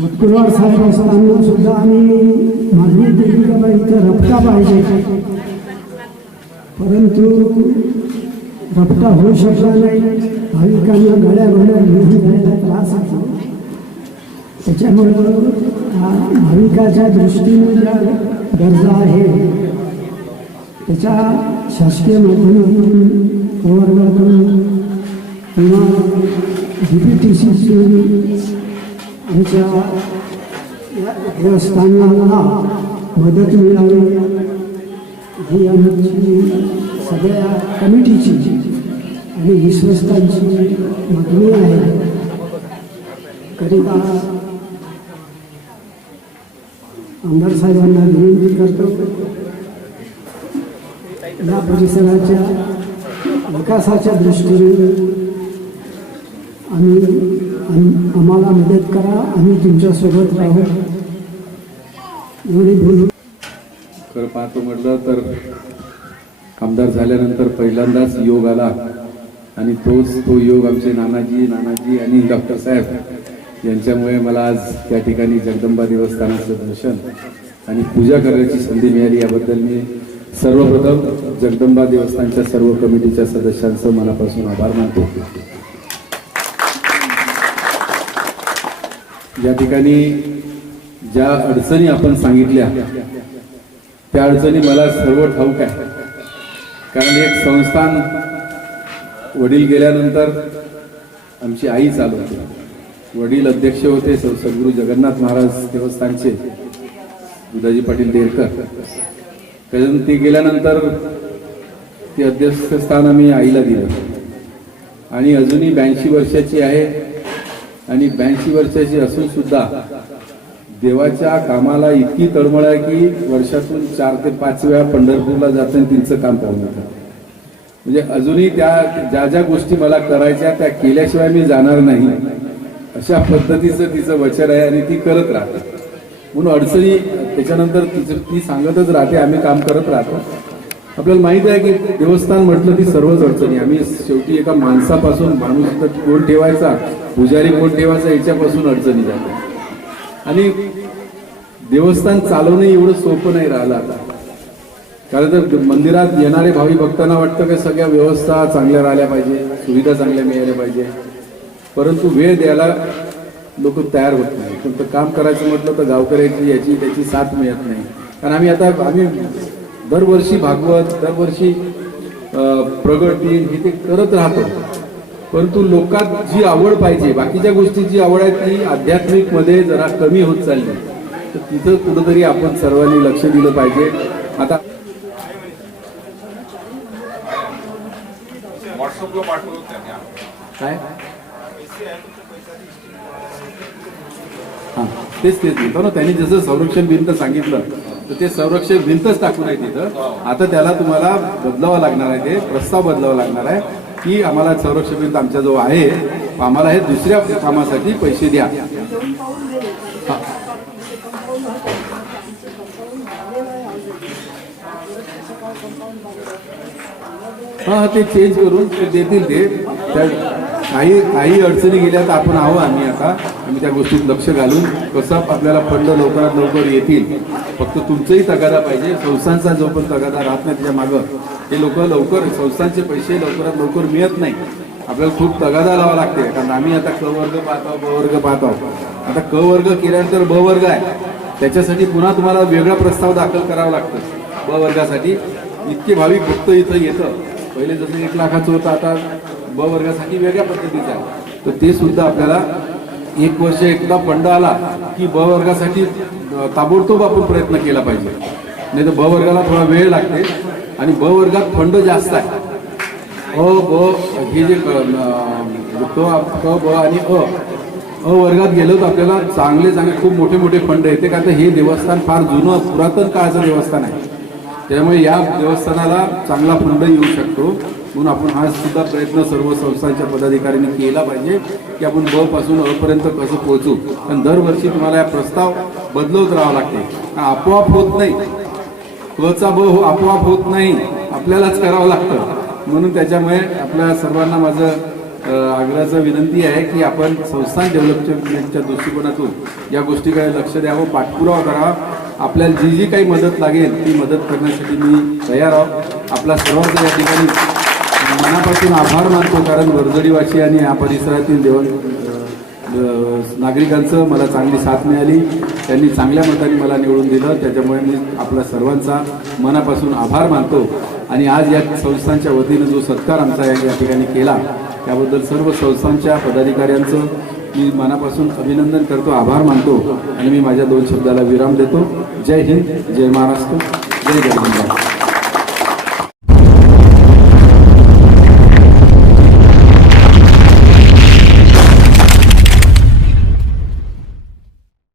मागच्या साहेब असताना सुद्धा आम्ही मागणी केली का बा इथं रपटा पाहिजे. परंतु रपटा होऊ शकला नाही. भाविकांना गळ्या घोड्या घेऊन जायला त्रास होतो. त्याच्यामुळं हा भाविकाच्या दृष्टीने ज्या गरजा आहे त्याच्या शासकीय माध्यमातून प्रवर्गातून किंवा डी पी टी सी यांच्या या देवस्थानाला मदत मिळावी ही आमची सगळ्या कमिटीची आणि विश्वस्तांची मागणी आहे करिता आमदार साहेबांना विनंती करतो या परिसराच्या विकासाच्या दृष्टीने आम्ही आम्हाला मदत करा आम्ही तुमच्यासोबत राहू. एवढी बोलू. खरं पाहतो म्हटलं तर आमदार झाल्यानंतर पहिल्यांदाच योग आला. आणि तोच तो योग आमचे नानाजी नानाजी आणि डॉक्टर साहेब यांच्यामुळे मला आज त्या ठिकाणी जगदंबा देवस्थानाचं दर्शन आणि पूजा करण्याची संधी मिळाली. याबद्दल मी सर्वप्रथम जगदंबा देवस्थानच्या सर्व कमिटीच्या सदस्यांचं मनापासून आभार मानतो. या ठिकाणी ज्या अडचणी आपण सांगितल्या त्या अडचणी मला सर्व ठाऊक आहे. कारण एक संस्थान वडील गेल्यानंतर आमची आई चालू होती. वडील अध्यक्ष होते स- सद्गुरू जगन्नाथ महाराज देवस्थानचे दुधाजी पाटील देरकर. त्याच्यानंतर ते गेल्यानंतर ते अध्यक्षस्थान आम्ही आईला दिलं. आणि अजूनही ब्याऐंशी वर्षाची आहे. आणि ब्याऐंशी वर्षाची असून सुद्धा देवाच्या कामाला इतकी तळमळ आहे की वर्षातून चार ते पाच वेळा पंढरपूरला जातं आणि तिचं काम पाहून येतं. म्हणजे अजूनही त्या ज्या ज्या गोष्टी मला करायच्या त्या केल्याशिवाय मी जाणार नाही. अशा पद्धतीचं तिचं वचन आहे आणि ती करत राहते. म्हणून अडचणी त्याच्यानंतर तिचं ती सांगतच राहते आम्ही काम करत राहतो. आपल्याला माहीत आहे की देवस्थान म्हटलं की सर्वच अडचणी. आम्ही शेवटी एका माणसापासून माणूस तर कोण ठेवायचा? पुजारी कोण ठेवायचा याच्यापासून अडचणी जातात. आणि देवस्थान चालवणं एवढं सोपं नाही राहिलं आता. कारण तर मंदिरात येणारे भावी भक्तांना वाटतं की सगळ्या व्यवस्था चांगल्या राहिल्या पाहिजे सुविधा चांगल्या मिळाल्या पाहिजे. परंतु वेळ द्यायला लोक तयार होत नाही. पण तर काम करायचं म्हटलं तर गावकऱ्याची याची त्याची साथ मिळत नाही. कारण आम्ही आता आम्ही दरवर्षी भागवत दरवर्षी अं, प्रगती हे ते करत राहतो. परंतु लोकात जी आवड पाहिजे बाकीच्या गोष्टीची आवड आहे ती आध्यात्मिकमध्ये जरा कमी होत चालली. तर तिथं कुठंतरी आपण सर्वांनी लक्ष दिलं पाहिजे. आता काय? हा तेच तेच. म्हणतो ना त्यांनी जसं संरक्षण भिंत सांगितलं तर ते संरक्षण भिंतच टाकून आहे तिथं. आता त्याला तुम्हाला बदलावं लागणार आहे ते प्रस्ताव बदलावा लागणार आहे की आम्हाला संरक्षण भिंत आमच्याजवळ आहे. आम्हाला हे दुसऱ्या कामासाठी पैसे द्या. हा. हा ते चेंज करून ते देतील ते. त्या काही काही अडचणी गेल्या तर आपण आहो आम्ही आता. आम्ही त्या गोष्टीत लक्ष घालून कसं आपल्याला फंड लवकरात लवकर येतील. फक्त तुमचंही तगादा पाहिजे. संस्थांचा जो पण तगादा राहत नाही त्याच्या मागं हे लोक लवकर संस्थांचे पैसे लवकरात लवकर मिळत नाही. आपल्याला खूप तगादा लावा लागते. कारण आम्ही आता क वर्ग पाहतो ब वर्ग पाहतो आता क वर्ग केल्यानंतर ब वर्ग आहे. त्याच्यासाठी पुन्हा तुम्हाला वेगळा प्रस्ताव दाखल करावा लागतो. ब वर्गासाठी. इतके भाविक भक्त इथं येतं. पहिले जसं एक लाखाचं होतं आता ब वर्गासाठी वेगळ्या पद्धतीचं आहे. तर ते सुद्धा आपल्याला एक वर्ष एकदा फंड आला की ब वर्गासाठी ताबडतोब आपण प्रयत्न केला पाहिजे. नाही तर ब वर्गाला थोडा वेळ लागते आणि ब वर्गात फंड जास्त आहे. अ ब हे जे क ब आणि अ अ वर्गात गेलो तर आपल्याला चांगले चांगले खूप मोठे मोठे फंड येते कारण हे देवस्थान फार जुनं पुरातन काळाचं देवस्थान आहे. त्यामुळे या देवस्थानाला चांगला फंड येऊ शकतो. म्हणून आपण हा सुद्धा प्रयत्न सर्व संस्थांच्या पदाधिकाऱ्यांनी केला पाहिजे की आपण ब पासून अपर्यंत कसं पोहोचू. पण दरवर्षी तुम्हाला हा प्रस्ताव बदलवत राहावा लागते. हा आपोआप होत नाही. कचा ब हो आपोआप होत नाही. आपल्यालाच करावं लागतं. म्हणून त्याच्यामुळे आपल्या सर्वांना माझं आग्रहाचं विनंती आहे की आपण संस्थान डेव्हलपमेंटच्या दृष्टिकोनातून या गोष्टीकडे लक्ष द्यावं पाठपुरावा करावा. आपल्याला जी जी काही मदत लागेल ती मदत करण्यासाठी मी तयार आहोत. आपला सर्वांचा या ठिकाणी मनापासून आभार मानतो कारण वर्जडीवासी आणि या परिसरातील देव नागरिकांचं मला चांगली साथ मिळाली. त्यांनी चांगल्या मताने मला निवडून दिलं. त्याच्यामुळे मी आपला सर्वांचा मनापासून आभार मानतो. आणि आज या संस्थांच्या वतीनं जो सत्कार आमचा या या ठिकाणी केला त्याबद्दल सर्व संस्थांच्या पदाधिकाऱ्यांचं मी मनापासून अभिनंदन करतो आभार मानतो आणि मी माझ्या दोन शब्दाला विराम देतो. जय हिंद जय महाराष्ट्र जय जगन्नाथ